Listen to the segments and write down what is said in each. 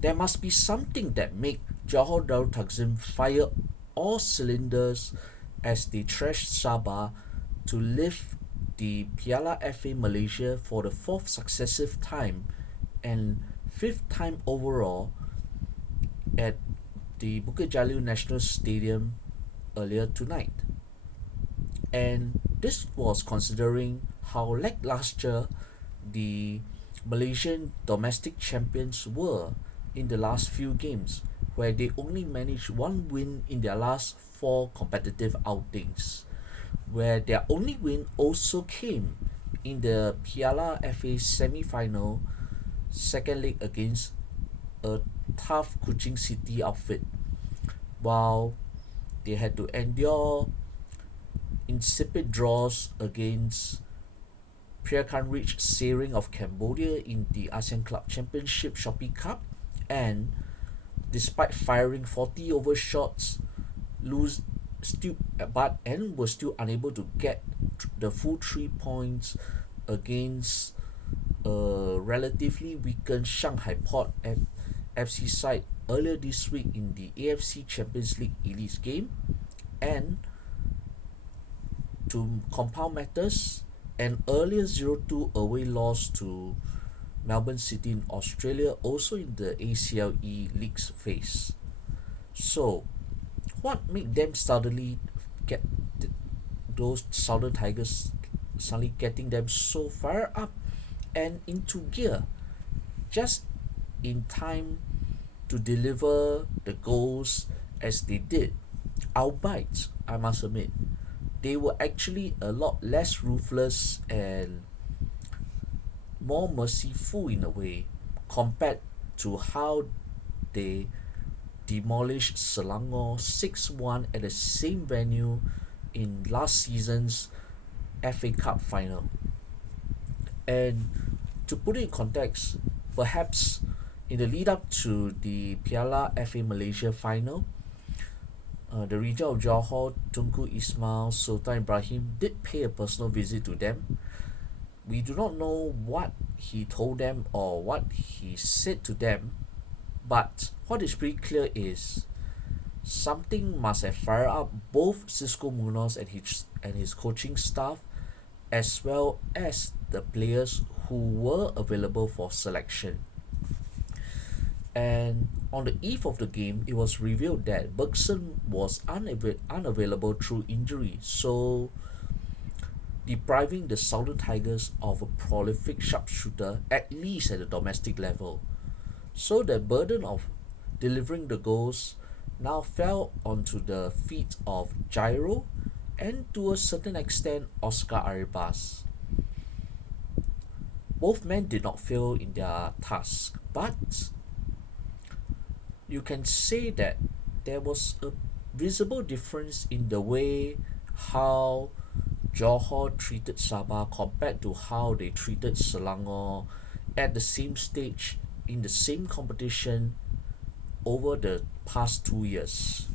There must be something that make Johor Darul Takzim fire all cylinders as they thrashed Sabah to lift the Piala FA Malaysia for the fourth successive time and fifth time overall at the Bukit Jalil National Stadium earlier tonight. And this was considering how lackluster the Malaysian domestic champions were in the last few games, where they only managed one win in their last four competitive outings, where their only win also came in the Piala FA semi-final second leg against a tough Kuching City outfit, while they had to endure insipid draws against Priakanrich Sering of Cambodia in the ASEAN Club Championship Shopee Cup, and despite firing 40 over shots, lose still but and was still unable to get the full 3 points against a relatively weakened Shanghai Port FC side earlier this week in the AFC Champions League Elite game. And to compound matters, an earlier 0-2 away loss to Melbourne City in Australia, also in the ACLE League's phase. So, what made them suddenly get those Southern Tigers suddenly getting them so fired up and into gear just in time to deliver the goals as they did? Albeit, I must admit, they were actually a lot less ruthless and more merciful in a way compared to how they demolished Selangor 6-1 at the same venue in last season's FA Cup final. And to put it in context, perhaps in the lead up to the Piala FA Malaysia final, the region of Johor, Tunku Ismail, Sultan Ibrahim did pay a personal visit to them. We do not know what he told them or what he said to them, but what is pretty clear is something must have fired up both Cisco Munoz and his coaching staff, as well as the players who were available for selection. And on the eve of the game, it was revealed that Bergson was unavailable through injury, so depriving the Southern Tigers of a prolific sharpshooter, at least at the domestic level. So the burden of delivering the goals now fell onto the feet of Jairo and to a certain extent Oscar Arribas. Both men did not fail in their task, but you can say that there was a visible difference in the way how Johor treated Sabah compared to how they treated Selangor at the same stage in the same competition over the past 2 years.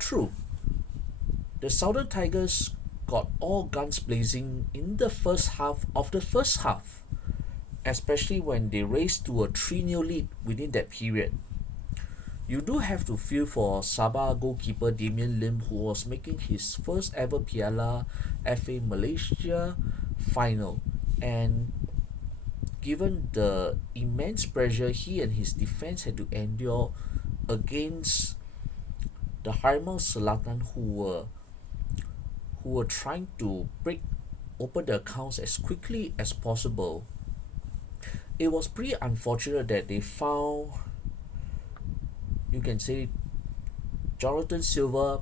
True, the Southern Tigers got all guns blazing in the first half of the first half, especially when they raced to a 3-0 lead within that period. You do have to feel for Sabah goalkeeper Damien Lim, who was making his first ever Piala FA Malaysia final, and given the immense pressure he and his defense had to endure against the Harimau Selatan, who were trying to break open the accounts as quickly as possible, it was pretty unfortunate that they found, you can say, Jonathan Silva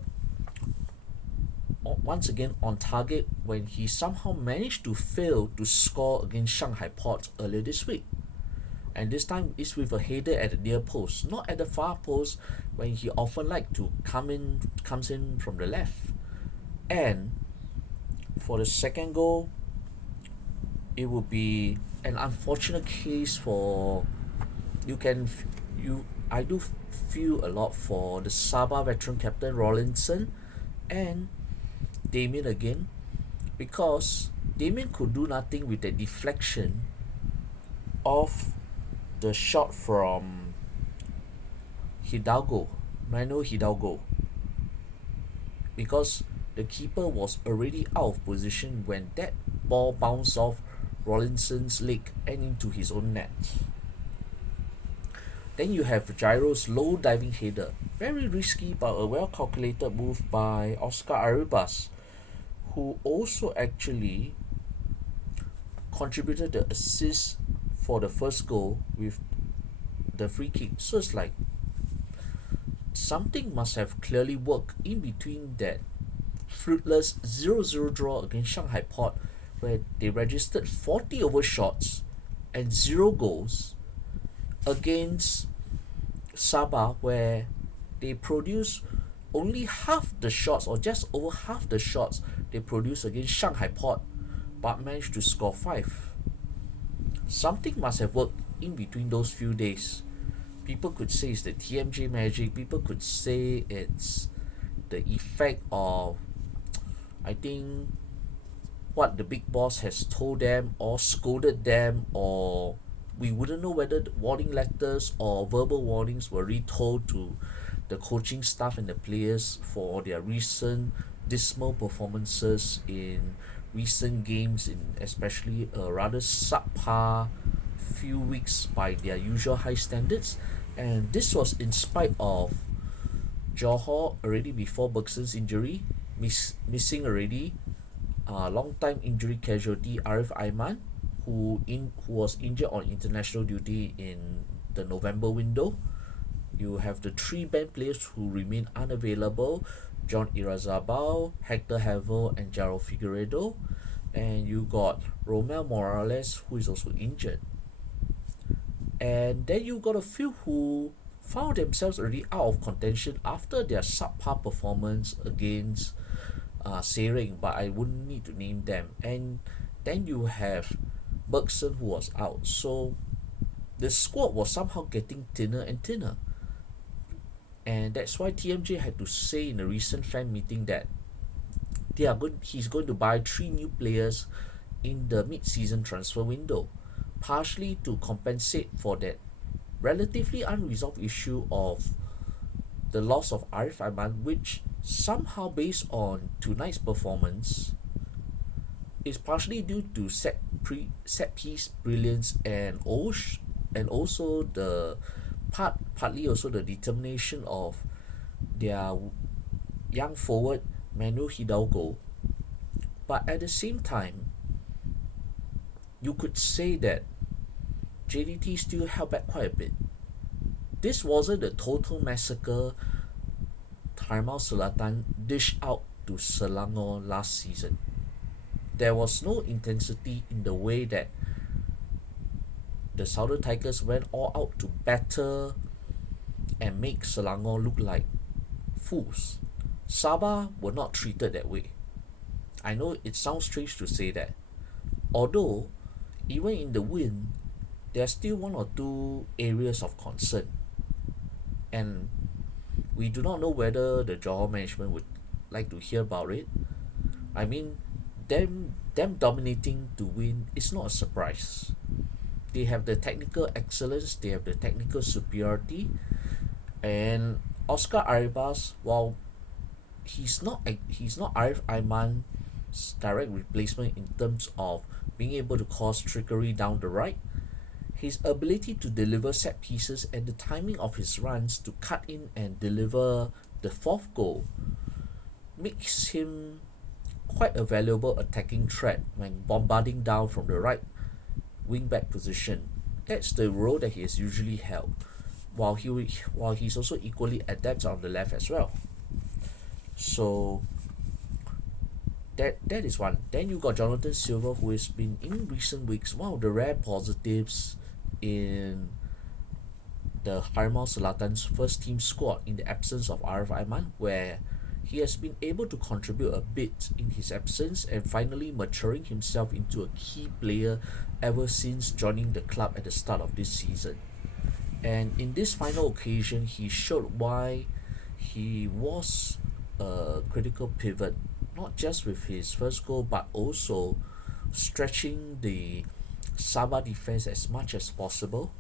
once again on target when he somehow managed to fail to score against Shanghai Port earlier this week. And this time it's with a header at the near post, not at the far post when he often liked to comes in from the left. And for the second goal, it would be an unfortunate case for I do feel a lot for the Sabah veteran captain Rawlinson and Damien again, because Damien could do nothing with the deflection of the shot from Hidalgo, Manuel Hidalgo, because the keeper was already out of position when that ball bounced off Rollinson's leg and into his own net. Then you have Gyro's low diving header, very risky but a well calculated move by Oscar Arribas, who also actually contributed the assist for the first goal with the free kick. So it's like something must have clearly worked in between that fruitless 0-0 draw against Shanghai Port, where they registered 40 over shots and 0 goals, against Sabah, where they produced only half the shots or just over half the shots they produced against Shanghai Port, but managed to score 5. Something must have worked in between those few days. People could say it's the TMJ magic, people could say it's the effect of, I think, what the big boss has told them or scolded them, or we wouldn't know whether the warning letters or verbal warnings were retold to the coaching staff and the players for their recent dismal performances in recent games, in especially a rather subpar few weeks by their usual high standards. And this was in spite of Johor already before Bergson's injury, missing already long time injury casualty Arif Aiman, who was injured on international duty in the November window. You have the 3 band players who remain unavailable: John Irazabal, Hector Havel, and Jaro Figueredo. And you got Romel Morales, who is also injured. And then you got a few who found themselves already out of contention after their subpar performance against Sering, but I wouldn't need to name them. And then you have Bergson, who was out. So the squad was somehow getting thinner and thinner. And that's why TMJ had to say in a recent fan meeting that he's going to buy 3 new players in the mid-season transfer window, partially to compensate for that relatively unresolved issue of the loss of Arif Aiman, which somehow, based on tonight's performance, is partially due to set piece brilliance, and also the partly also the determination of their young forward Manuel Hidalgo. But at the same time, you could say that JDT still held back quite a bit. This wasn't a total massacre Harimau Selatan dished out to Selangor last season. There was no intensity in the way that the Southern Tigers went all out to batter and make Selangor look like fools. Sabah were not treated that way. I know it sounds strange to say that, although even in the win, there are still 1 or 2 areas of concern, and we do not know whether the Johor management would like to hear about it. I mean, them dominating to win is not a surprise. They have the technical excellence, they have the technical superiority, and Oscar Arribas, while he's not Arif Aiman's direct replacement in terms of being able to cause trickery down the right, his ability to deliver set pieces and the timing of his runs to cut in and deliver the 4th goal makes him quite a valuable attacking threat when bombarding down from the right wing-back position. That's the role that he has usually held, while he's also equally adept on the left as well. So that is one. Then you got Jonathan Silva, who has been in recent weeks one of the rare positives in the Harimau Selatan's first team squad in the absence of Arif Aiman, where he has been able to contribute a bit in his absence and finally maturing himself into a key player ever since joining the club at the start of this season. And in this final occasion, he showed why he was a critical pivot, not just with his first goal, but also stretching the Sabah defense as much as possible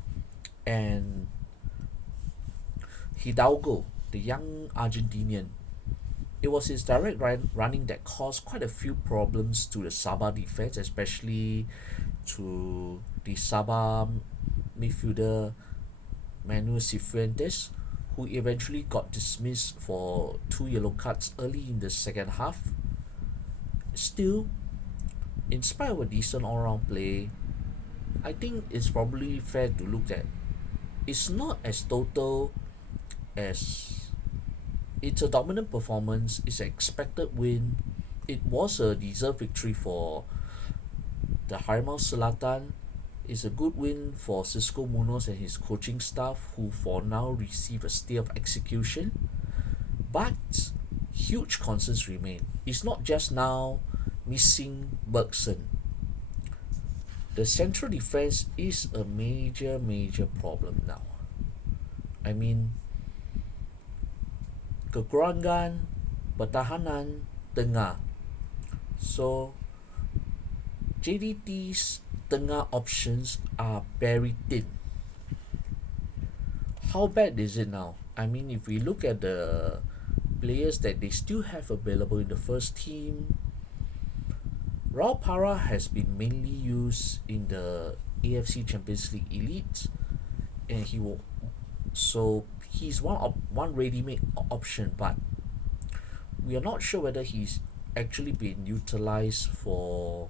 And Hidalgo, the young Argentinian, it was his direct running that caused quite a few problems to the Sabah defense, especially to the Sabah midfielder Manuel Cifuentes, who eventually got dismissed for two yellow cards early in the second half. Still, in spite of a decent all-round play, I think it's probably fair to look at it's not as total as it's a dominant performance, it's an expected win. It was a deserved victory for the Harimau Selatan. It's a good win for Cisco Munoz and his coaching staff, who for now receive a stay of execution. But huge concerns remain. It's not just now missing Bergson. The central defense is a major problem now. I mean, kekurangan pertahanan tengah. So JDT's tengah options are very thin. How bad is it now? I mean, if we look at the players that they still have available in the first team, Raul Para has been mainly used in the AFC Champions League Elite, and he's one ready-made option, but we are not sure whether he's actually been utilized for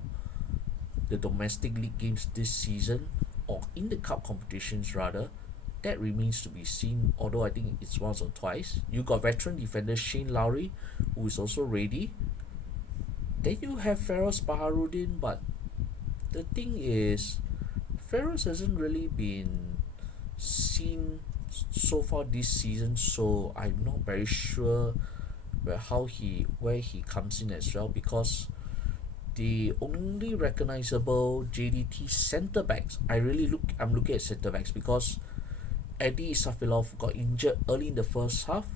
the domestic league games this season or in the cup competitions rather. That remains to be seen, although I think it's once or twice. You got veteran defender Shane Lowry, who is also ready. Then you have Feroz Baharudin, but the thing is, Feroz hasn't really been seen so far this season, so I'm not very sure where he comes in as well, because the only recognizable JDT centre backs, I'm looking at centre backs because Eddie Isafilov got injured early in the first half.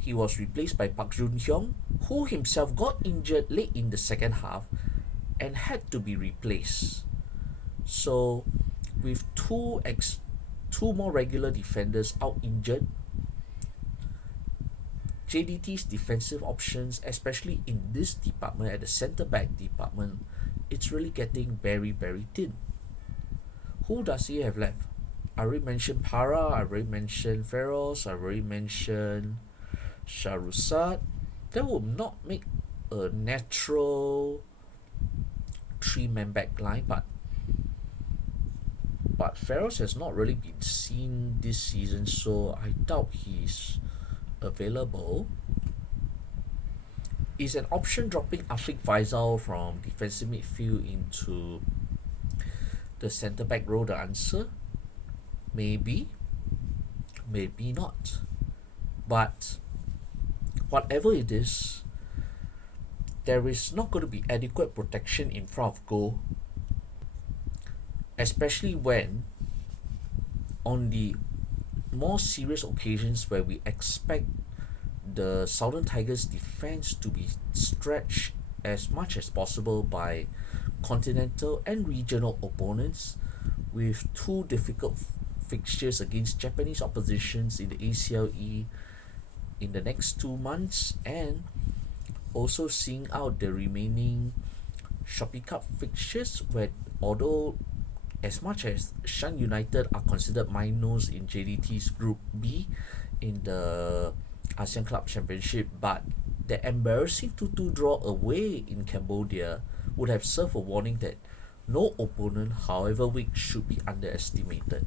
He was replaced by Park Jun Hyung, who himself got injured late in the second half and had to be replaced. So, with two more regular defenders out injured, JDT's defensive options, especially in this department, at the centre back department, it's really getting very thin. Who does he have left? I already mentioned Para, I already mentioned Feroz, I already mentioned Sharusat. That would not make a natural three-man back line, but Feroz has not really been seen this season, so I doubt he's available. Is an option dropping Afiq Faisal from defensive midfield into the centre back role the answer? Maybe, maybe not. But whatever it is, there is not going to be adequate protection in front of goal, especially when on the more serious occasions where we expect the Southern Tigers defense to be stretched as much as possible by continental and regional opponents, with two difficult fixtures against Japanese oppositions in the ACLE in the next 2 months, and also seeing out the remaining Shopee Cup fixtures, where although as much as Shan United are considered minors in JDT's Group B in the ASEAN Club Championship, but the embarrassing 2-2 draw away in Cambodia would have served a warning that no opponent, however weak, should be underestimated.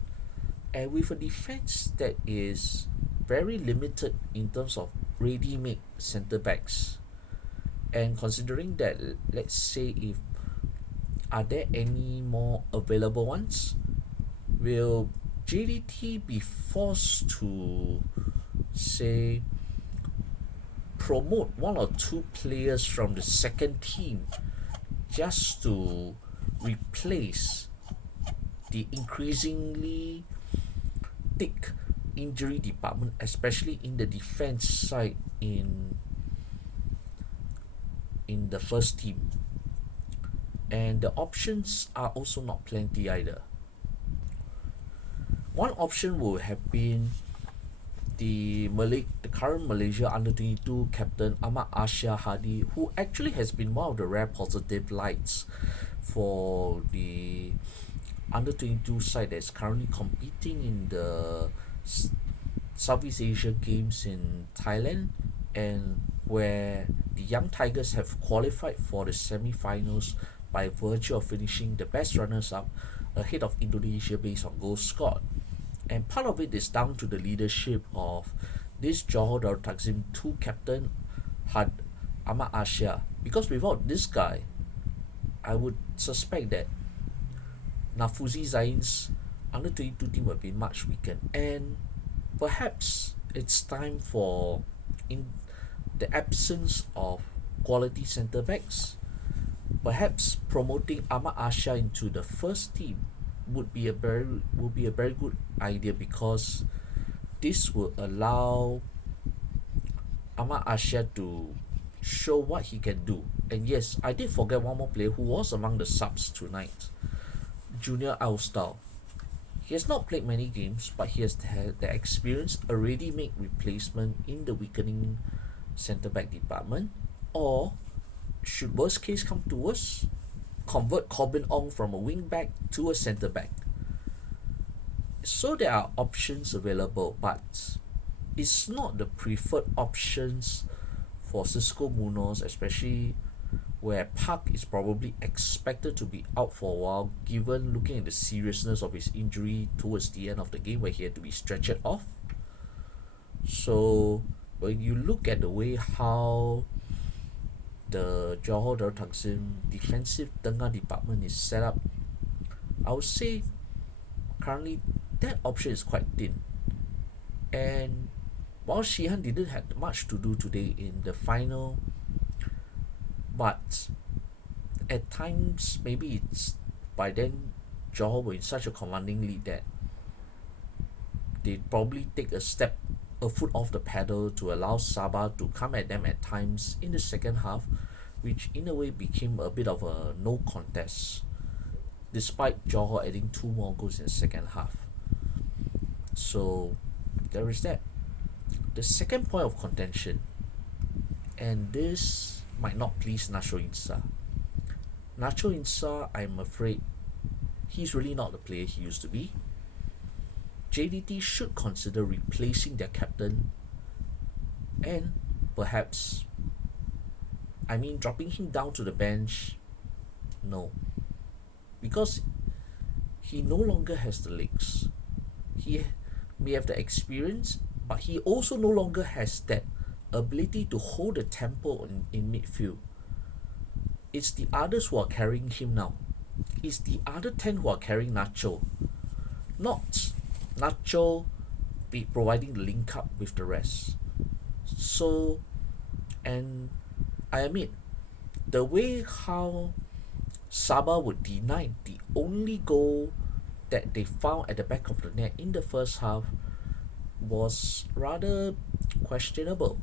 And with a defense that is very limited in terms of ready-made centre backs, and considering that, let's say, if are there any more available ones, will JDT be forced to, say, promote one or two players from the second team just to replace the increasingly thick injury department, especially in the defense side in the first team? And the options are also not plenty either. One option would have been the current Malaysia under 22 captain Ahmad Asya Hadi, who actually has been one of the rare positive lights for the under 22 side that's currently competing in the Southeast Asia Games in Thailand, and where the Young Tigers have qualified for the semi-finals by virtue of finishing the best runners-up ahead of Indonesia based on goals scored. And part of it is down to the leadership of this Johor Darul Takzim 2 captain Had Ahmad Asya. Because without this guy, I would suspect that Nafuzi Zain's under 22 team would be much weakened. And perhaps it's time for, in the absence of quality centre backs, perhaps promoting Ahmad Asya into the first team would be a very good idea, because this will allow Ahmad Asya to show what he can do. And yes, I did forget one more player who was among the subs tonight, Junior Alstal. He has not played many games, but he has had the experience already make replacement in the weakening centre back department, or should worst case come to worst, convert Corbin Ong from a wing back to a centre back. So there are options available, but it's not the preferred options for Cisco Munoz, especially where Park is probably expected to be out for a while, given looking at the seriousness of his injury towards the end of the game where he had to be stretchered off. So when you look at the way how the Johor Darul Takzim defensive tengah department is set up, I would say currently that option is quite thin. And while Shihan didn't have much to do today in the final, but at times maybe it's by then Johor were in such a commanding lead that they'd probably take a foot off the pedal to allow Sabah to come at them at times in the second half, which in a way became a bit of a no contest, despite Johor adding 2 more goals in the second half. So there is that. The second point of contention, and this might not please Nacho Insa. Nacho Insa, I'm afraid, he's really not the player he used to be. JDT should consider replacing their captain, and perhaps, dropping him down to the bench, no. Because he no longer has the legs. He may have the experience, but he also no longer has that ability to hold the tempo in midfield. It's the others who are carrying him now. It's the other 10 who are carrying Nacho. Not Nacho be providing the link up with the rest. So, and I admit, the way how Sabah would deny the only goal that they found at the back of the net in the first half was rather questionable,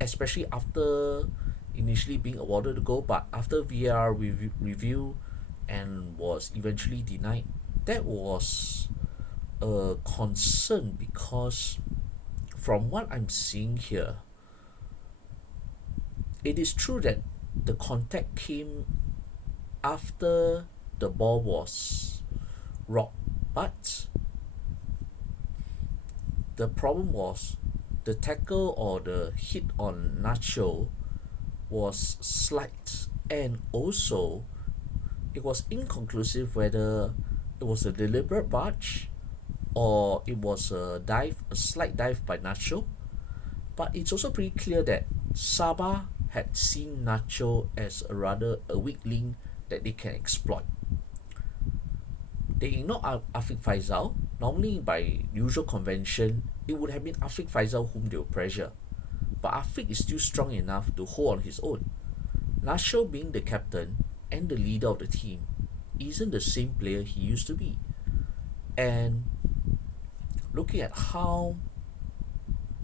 especially after initially being awarded the goal, but after VAR review and was eventually denied. That was a concern, because from what I'm seeing here, it is true that the contact came after the ball was rocked, but the problem was the tackle or the hit on Nacho was slight, and also it was inconclusive whether it was a deliberate barge or it was a slight dive by Nacho. But it's also pretty clear that Sabah had seen Nacho as a weak link that they can exploit. They ignored Afiq Faisal. Normally, by usual convention, it would have been Afiq Faisal whom they would pressure. But Afiq is still strong enough to hold on his own. Nacho, being the captain and the leader of the team, isn't the same player he used to be. And looking at how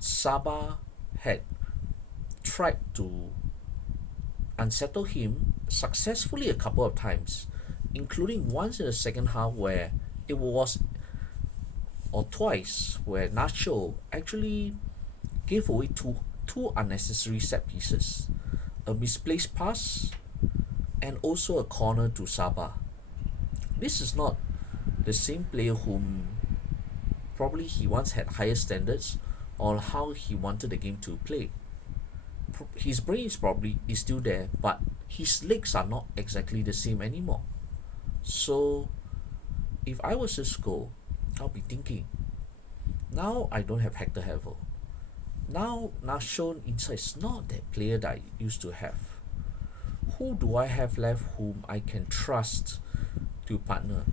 Sabah had tried to unsettle him successfully a couple of times, including once in the second half where it was or twice where Nacho actually gave away two unnecessary set pieces, a misplaced pass and also a corner to Sabah. This is not the same player whom probably he once had higher standards on how he wanted the game to play. His brain is probably is still there, but his legs are not exactly the same anymore. So if I was his goal, I'll be thinking, now I don't have Hector Havel. Now Nacho Insa is not that player that I used to have. Who do I have left whom I can trust to partner?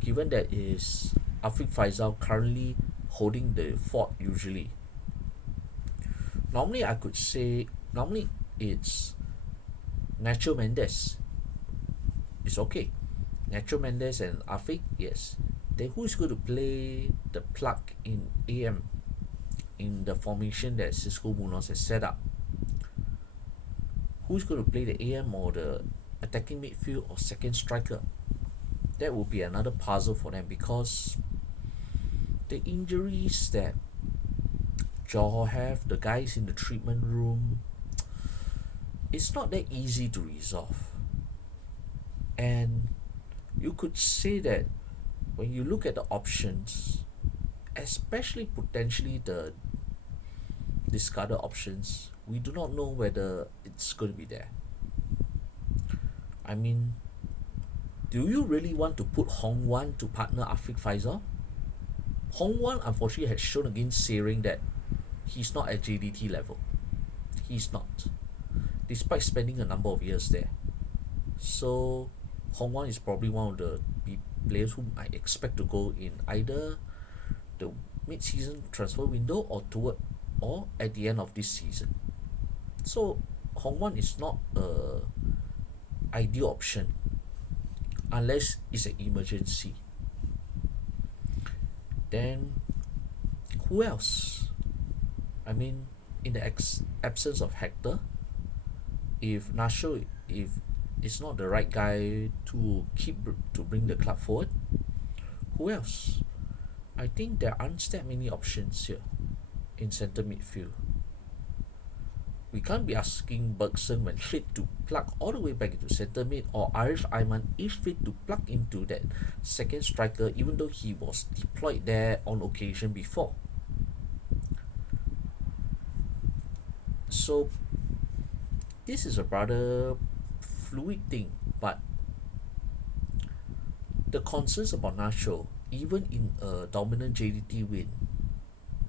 Given that is Afiq Faisal currently holding the fort usually. Normally I could say normally it's Nacho Mendes. It's okay. Nacho Mendes and Afiq, yes. Then who is going to play the plug in AM in the formation that Cisco Munoz has set up? Who's going to play the AM or the attacking midfield or second striker? That will be another puzzle for them because the injuries that Johor have, the guys in the treatment room, it's not that easy to resolve. And you could say that when you look at the options, especially potentially the discarded options, we do not know whether it's going to be there. I mean, do you really want to put Hong Wan to partner Afiq Faisal? Hong Wan unfortunately has shown against Sering that he's not at JDT level. He's not, despite spending a number of years there. So Hong Wan is probably one of the players whom I expect to go in either the mid-season transfer window or at the end of this season. So Hong Wan is not a ideal option unless it's an emergency. Then who else? I mean, in the absence of Hector, if Nacho is not the right guy to bring the club forward, who else? I think there aren't that many options here in centre midfield. We can't be asking Bergson when fit to plug all the way back into centre mid, or Arif Aiman if fit to plug into that second striker, even though he was deployed there on occasion before. So this is a rather fluid thing, but the concerns about Nacho, even in a dominant JDT win,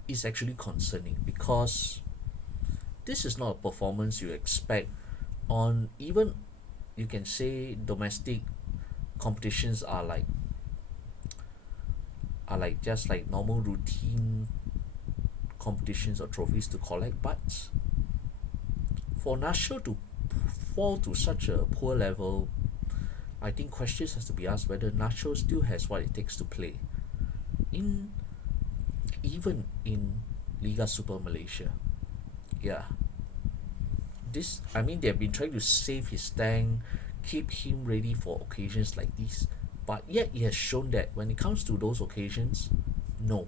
is actually concerning because this is not a performance you expect on even, you can say, domestic competitions are like just like normal routine competitions or trophies to collect, but for Nacho to fall to such a poor level, I think questions has to be asked whether Nacho still has what it takes to play even in Liga Super Malaysia. Yeah, this, I mean, they've been trying to save his tank, keep him ready for occasions like this, but yet he has shown that when it comes to those occasions, no.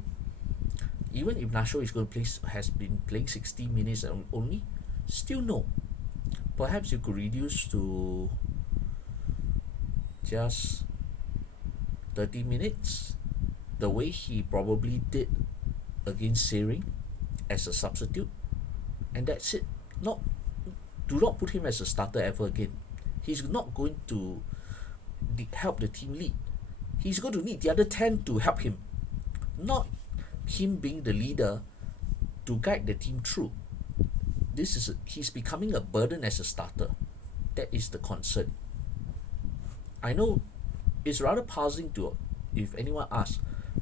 Even if Nacho is going to play, has been playing 60 minutes only, still no. Perhaps you could reduce to just 30 minutes, the way he probably did against Sering as a substitute, and that's it. Do not put him as a starter ever again. He's not going to help the team lead. He's going to need the other 10 to help him, not him being the leader to guide the team through. He's becoming a burden as a starter. That is the concern. I know it's rather puzzling to, if anyone asks,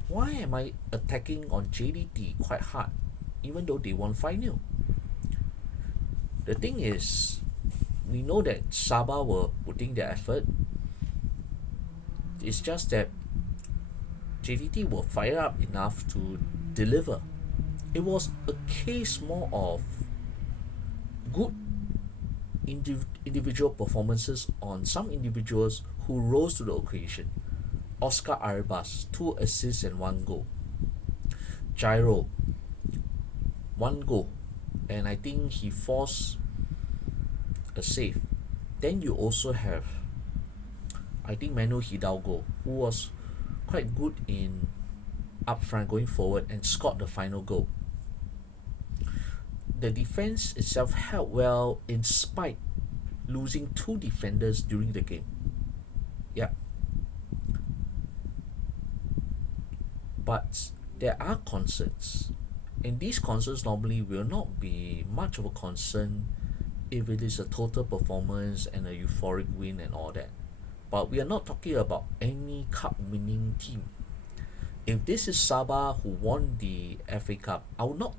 why am I attacking on JDT quite hard even though they won 5-0? The thing is, we know that Sabah were putting their effort. It's just that JDT were fired up enough to deliver. It was a case more of good individual performances on some individuals who rose to the occasion. Oscar Arbas, 2 assists and 1 goal. Gyro, one goal, and I think he forced a save. Then you also have, I think, Manu Hidalgo, who was quite good in up front going forward and scored the final goal. The defense itself held well in spite losing two defenders during the game. Yeah, but there are concerns, and these concerns normally will not be much of a concern if it is a total performance and a euphoric win and all that. But we are not talking about any cup winning team. If this is Sabah who won the FA Cup, I will not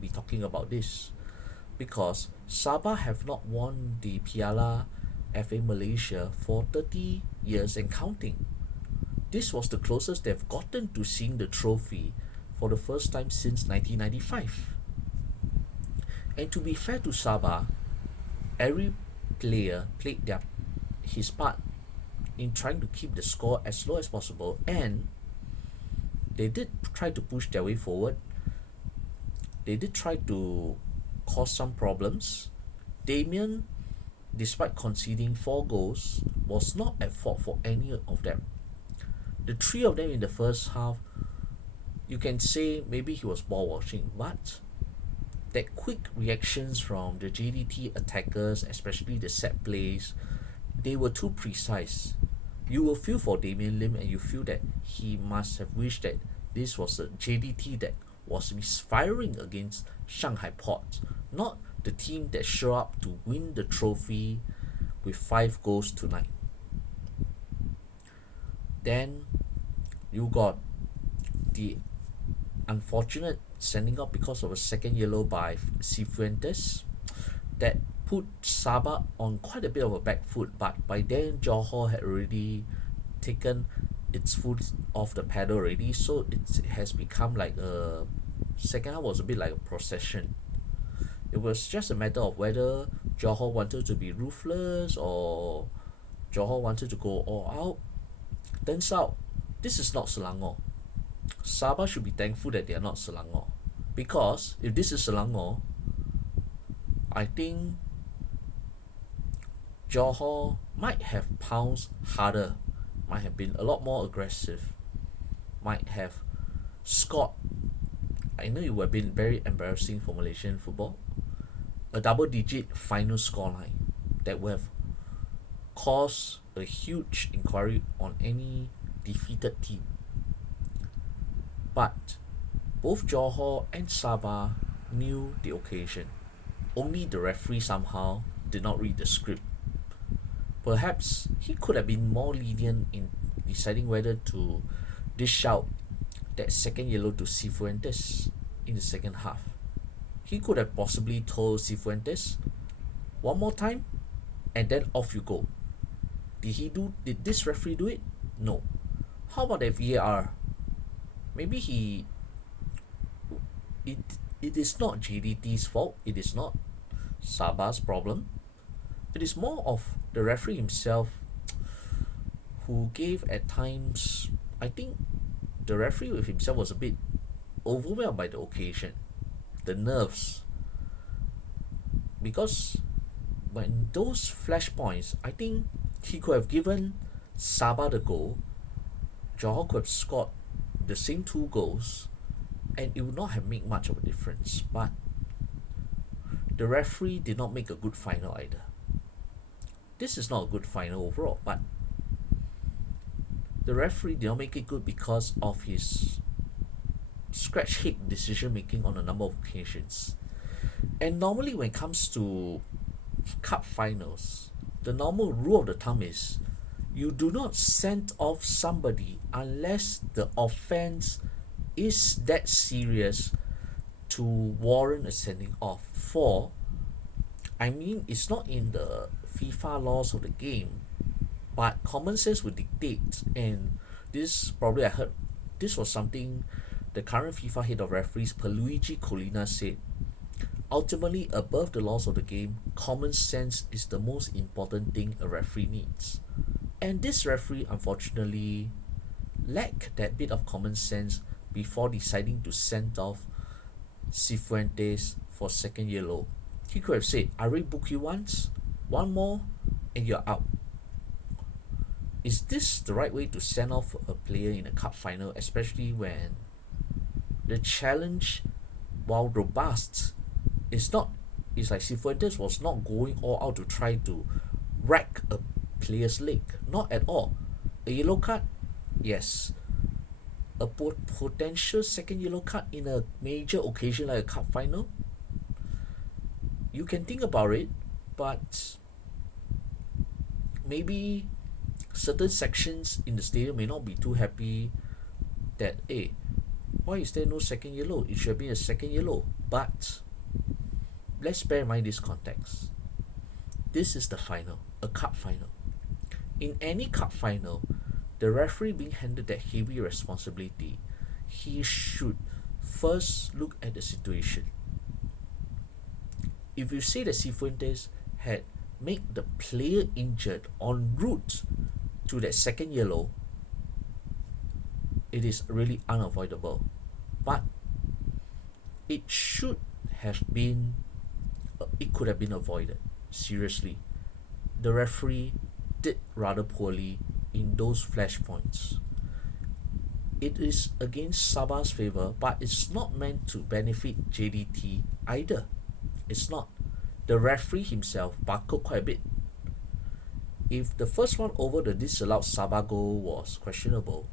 be talking about this, because Sabah have not won the Piala FA Malaysia for 30 years and counting. This was the closest they've gotten to seeing the trophy for the first time since 1995. And to be fair to Sabah, every player played his part in trying to keep the score as low as possible, and they did try to push their way forward. They did try to cause some problems. Damien, despite conceding 4 goals, was not at fault for any of them. The 3 of them in the first half, you can say maybe he was ball watching, but that quick reactions from the JDT attackers, especially the set plays, they were too precise. You will feel for Damien Lim, and you feel that he must have wished that this was a JDT that was misfiring against Shanghai Port, not the team that showed up to win the trophy with 5 goals tonight. Then you got the unfortunate sending out because of a second yellow by Cifuentes that put Sabah on quite a bit of a back foot, but by then Johor had already taken its foot off the pedal already, so it has become like a second half was a bit like a procession. It was just a matter of whether Johor wanted to be ruthless or Johor wanted to go all out. Turns out this is not Selangor. Sabah should be thankful that they are not Selangor, because if this is Selangor, I think Johor might have pounced harder, might have been a lot more aggressive, might have scored. I know it would have been very embarrassing for Malaysian football. A double-digit final scoreline that would have caused a huge inquiry on any defeated team. But both Johor and Sabah knew the occasion. Only the referee somehow did not read the script. Perhaps he could have been more lenient in deciding whether to dish out that second yellow to Cifuentes in the second half. He could have possibly told Cifuentes, one more time, and then off you go. Did this referee do it? No. How about the VAR? Maybe it is not JDT's fault, it is not Sabah's problem. It is more of the referee himself, who gave at times, I think the referee with himself was a bit overwhelmed by the occasion, the nerves. Because when those flashpoints, I think he could have given Sabah the goal, Johor could have scored the same 2 goals, and it would not have made much of a difference. But the referee did not make a good final either. This is not a good final overall, but the referee did not make it good because of his scratch hit decision making on a number of occasions. And normally when it comes to cup finals, the normal rule of the thumb is you do not send off somebody unless the offense is that serious to warrant a sending off. It's not in the FIFA laws of the game, but common sense would dictate, and this was something the current FIFA head of referees, Pierluigi Collina, said. Ultimately, above the laws of the game, common sense is the most important thing a referee needs. And this referee, unfortunately, lacked that bit of common sense before deciding to send off Cifuentes for second yellow. He could have said, I already booked you once, one more, and you're out. Is this the right way to send off a player in a cup final, especially when the challenge, while robust, is not, it's like Cifuentes was not going all out to try to wreck a player's leg. Not at all. A yellow card, yes. A potential second yellow card in a major occasion like a cup final, you can think about it, but maybe certain sections in the stadium may not be too happy that, hey, why is there no second yellow? It should be a second yellow. But let's bear in mind this context. This is the final, a cup final. In any cup final, the referee being handed that heavy responsibility, he should first look at the situation. If you say that Cifuentes had made the player injured en route to that second yellow, it is really unavoidable. But it should have been, it could have been avoided. Seriously, the referee did rather poorly in those flashpoints. It is against Sabah's favor, but it's not meant to benefit JDT either. It's not. The referee himself buckled quite a bit. If the first one over the disallowed Sabah goal was questionable,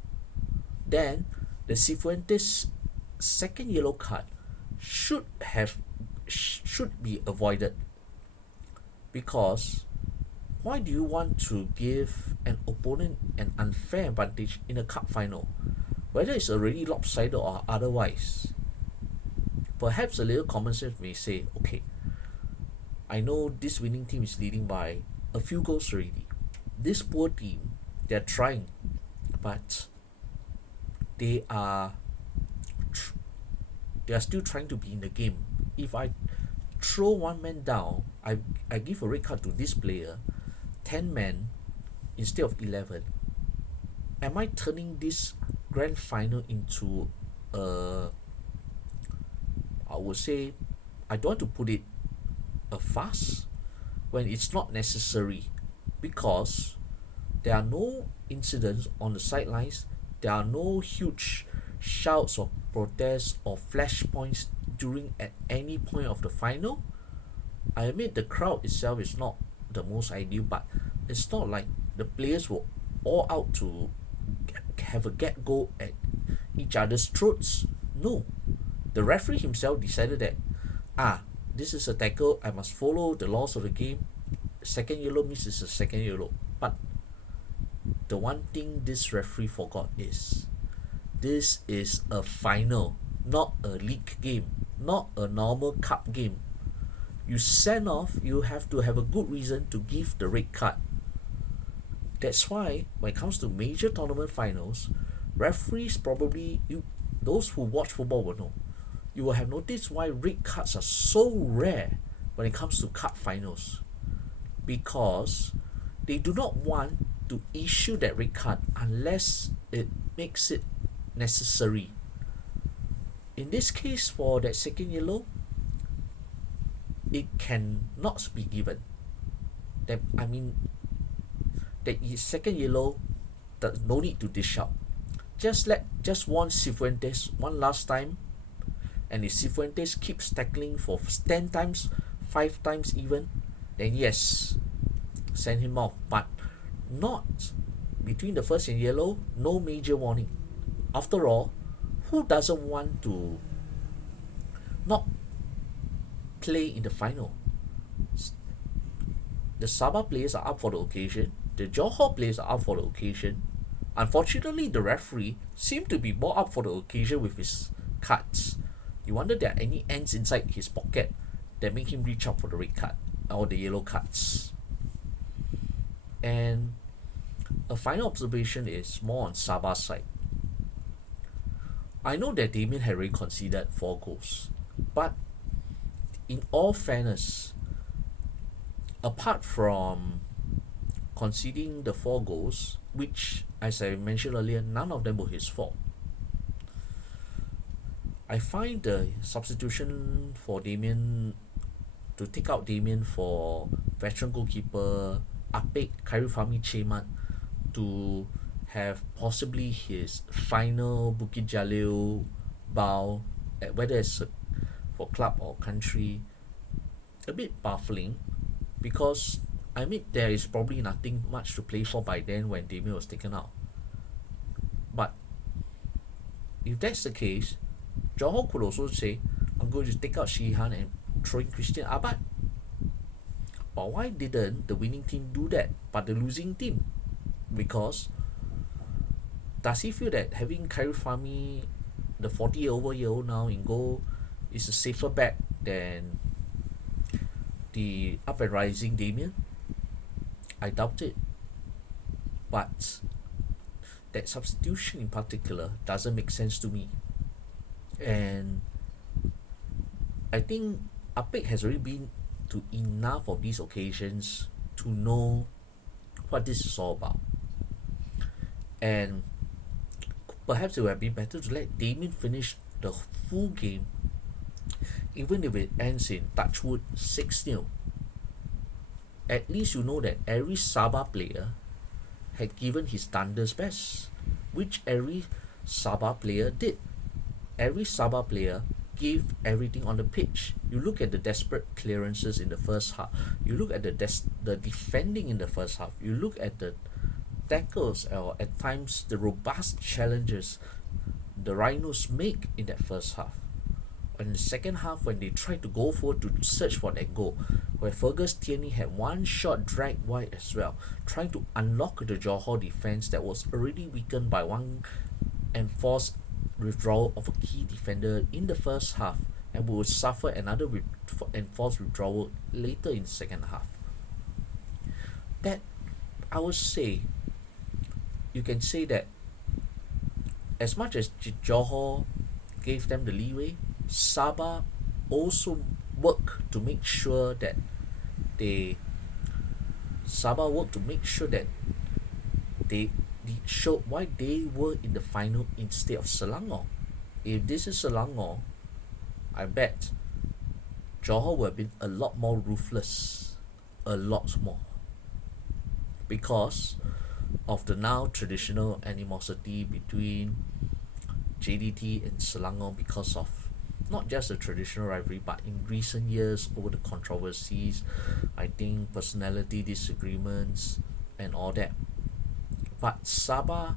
then the Cifuentes second yellow card should be avoided. Because why do you want to give an opponent an unfair advantage in a cup final, whether it's already lopsided or otherwise? Perhaps a little common sense may say, okay, I know this winning team is leading by a few goals already. This poor team, they're trying, but they are still trying to be in the game. If I throw one man down, I give a red card to this player, 10 men instead of 11. Am I turning this grand final into I would say, I don't want to put it a farce when it's not necessary, because there are no incidents on the sidelines, there are no huge shouts or protests or flashpoints during at any point of the final. I admit the crowd itself is not the most ideal, but it's not like the players were all out to have a get go at each other's throats. No, the referee himself decided that this is a tackle, I must follow the laws of the game. Second yellow means it's a second yellow. But the one thing this referee forgot is this is a final, not a league game, not a normal cup game. You send off, you have to have a good reason to give the red card. That's why when it comes to major tournament finals, referees probably, those who watch football will know, you will have noticed why red cards are so rare when it comes to cup finals, because they do not want to issue that red card unless it makes it necessary. In this case, for that second yellow, it cannot be given. That second yellow, no need to dish out. Just warn Cifuentes one last time, and if Cifuentes keeps tackling for 10 times, 5 times even, then yes, send him off. But not between the first and yellow, no major warning. After all, who doesn't want to not play in the final? The Sabah players are up for the occasion. The Johor players are up for the occasion. Unfortunately, the referee seemed to be more up for the occasion with his cards. You wonder there are any ants inside his pocket that make him reach out for the red card or the yellow cards. And a final observation is more on Sabah's side. I know that Damien had already conceded 4 goals, but in all fairness, apart from conceding the 4 goals, which, as I mentioned earlier, none of them were his fault, I find the substitution for Damien to take out Damien for veteran goalkeeper Apek Kairifami Cheman to have possibly his final Bukit Jalil bow, whether it's for club or country, a bit baffling because I mean there is probably nothing much to play for by then when Damien was taken out. But if that's the case, Johor could also say, I'm going to take out Shihan and throw in Christian Abad. But why didn't the winning team do that, but the losing team? Because does he feel that having Kairifami, the 40-over-year-old now in goal, is a safer bet than the up and rising Damien? I doubt it. But that substitution in particular doesn't make sense to me. And I think Apek has already been to enough of these occasions to know what this is all about. And perhaps it would have been better to let Damien finish the full game, even if it ends in touchwood 6-0. At least you know that every Sabah player had given his thunder's best, which every Sabah player did. Every Sabah player gave everything on the pitch. You look at the desperate clearances in the first half. You look at the defending in the first half. You look at the tackles or at times the robust challenges the Rhinos make in that first half. In the second half, when they tried to go forward to search for that goal, where Fergus Tierney had one shot dragged wide as well, trying to unlock the Johor defense that was already weakened by one enforced withdrawal of a key defender in the first half, and would suffer another enforced withdrawal later in the second half. That, I would say, you can say that as much as Johor gave them the leeway, Sabah also worked to make sure that they showed why they were in the final instead of Selangor. If this is Selangor, I bet Johor would have been a lot more ruthless, a lot more, because of the now traditional animosity between JDT and Selangor, because of not just the traditional rivalry, but in recent years over the controversies, I think personality disagreements and all that. But Sabah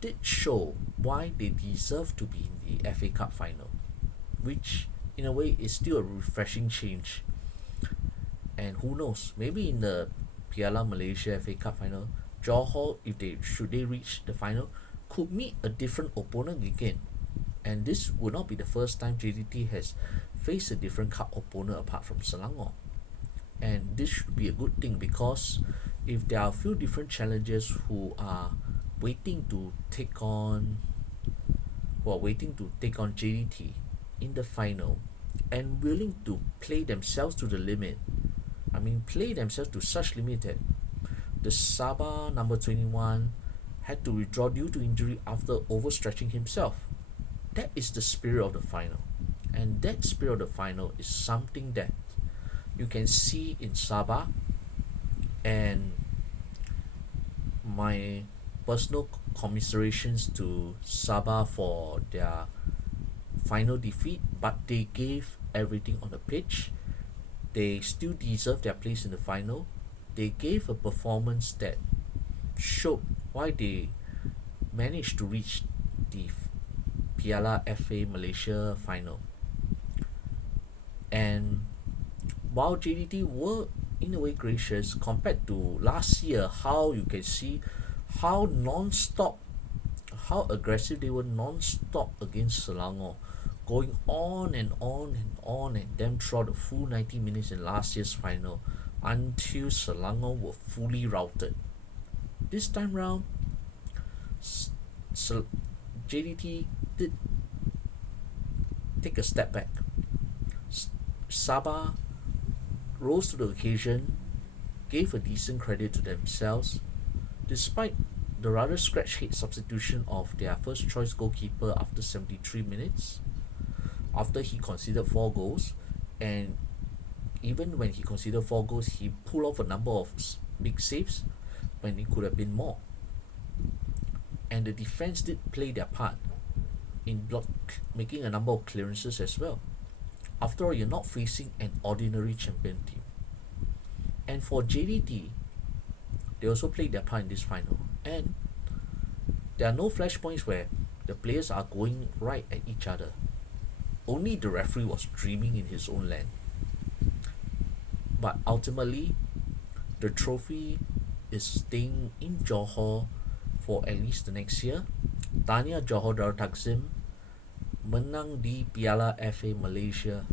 did show why they deserve to be in the FA Cup final, which in a way is still a refreshing change. And who knows, maybe in the Piala Malaysia FA Cup final, Johor, if they should they reach the final, could meet a different opponent again. And this would not be the first time JDT has faced a different cup opponent apart from Selangor. And this should be a good thing, because if there are a few different challengers who are waiting to take on JDT in the final and willing to play themselves to the limit, I mean play themselves to such limit that the Sabah number 21 had to withdraw due to injury after overstretching himself. That is the spirit of the final. And that spirit of the final is something that you can see in Sabah. And my personal commiserations to Sabah for their final defeat, but they gave everything on the pitch. They still deserve their place in the final. They gave a performance that showed why they managed to reach the Piala FA Malaysia final. And while JDT were in a way gracious compared to last year, how you can see how non-stop, how aggressive they were non-stop against Selangor, going on and on and on and them throughout the full 90 minutes in last year's final until Selangor were fully routed. This time round, JDT did take a step back. Sabah rose to the occasion, gave a decent credit to themselves, despite the rather scratch hit substitution of their first choice goalkeeper after 73 minutes. after he conceded 4 goals, and even when he conceded 4 goals, he pulled off a number of big saves when it could have been more. And the defense did play their part in making a number of clearances as well. After all, you're not facing an ordinary champion team. And for JDT, they also played their part in this final. And there are no flashpoints where the players are going right at each other. Only the referee was dreaming in his own land. But ultimately, the trophy is staying in Johor for at least the next year. Tahniah Johor Darul Takzim menang di Piala FA Malaysia